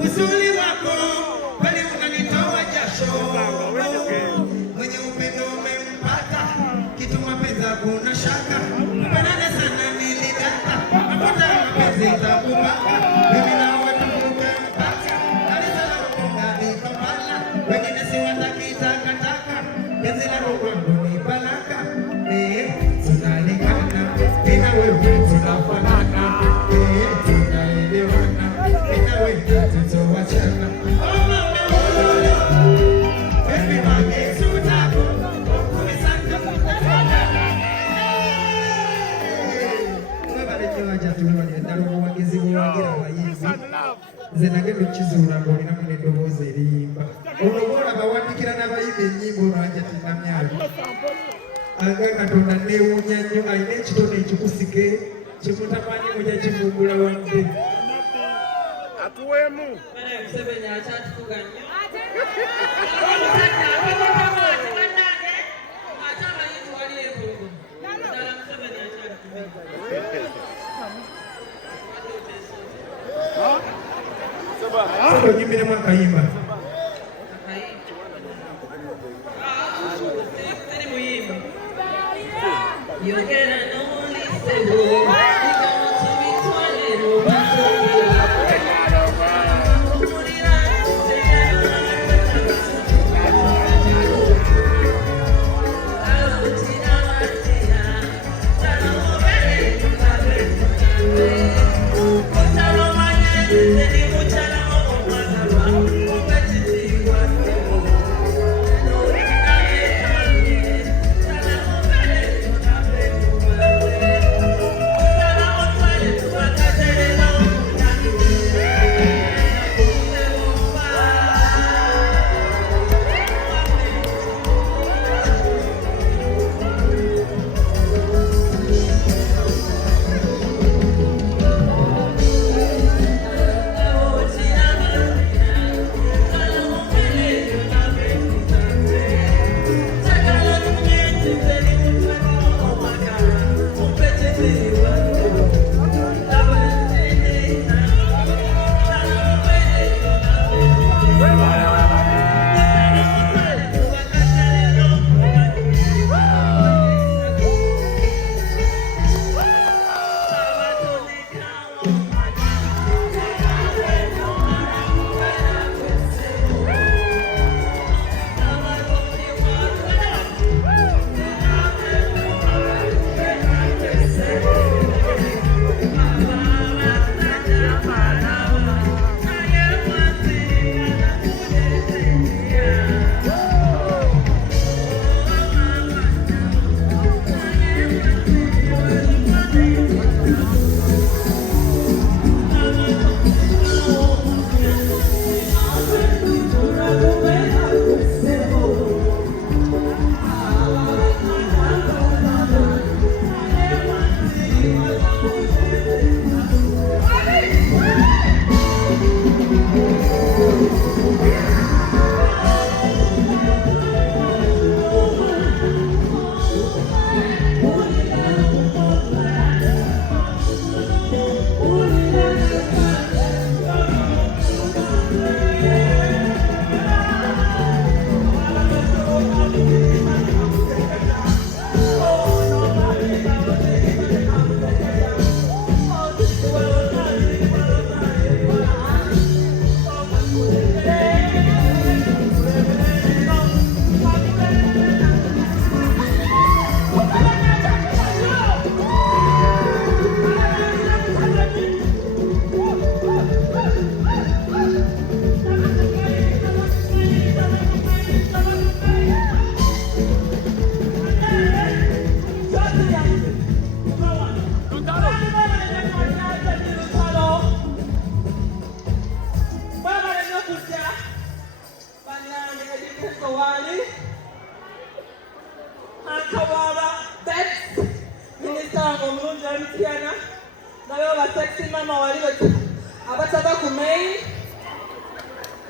uzuri wako kweli unanitoa jasho, mwenye upendo umempata, kitu mapenzi hakuna shaka, mpenane sana nilidaka, mafuta mapenzi itakupaka, mimi na watu umempata, alisala ukonga nipapala, wengine siwataki takataka, penzi la roho wangu ni baraka, tunalikana, ina wewe tunafanana, tunaelewana, ina wewe tutowachana. Zenagendo kizura ngolina mune ddoboozi eriyimba olwo boolaba wandikira n'abayimba ennyimba olwanja tinamyayo aga Katonda neewuunya nnyo alina ekitone ekikusike kimutamanyi mujja kivumbula wadde atuweemu Museveni akyatufuga nnyo Sasa nyimbire mwaka yimba yogera n'omulisebo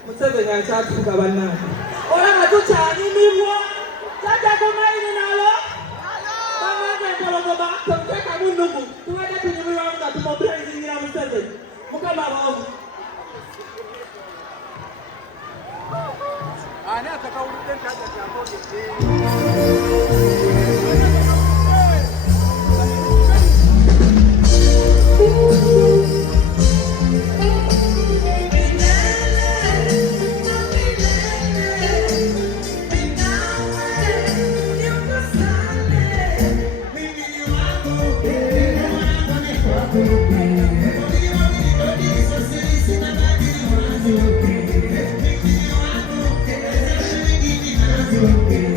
Museveni akyatufuga bannange olaba tukyanyumirwa tajja kumaini nalo bannange empologoma temuteekamu nnugu tubadde tunyumirwamu nga tumubulenzingira Museveni mukama baavu Okay.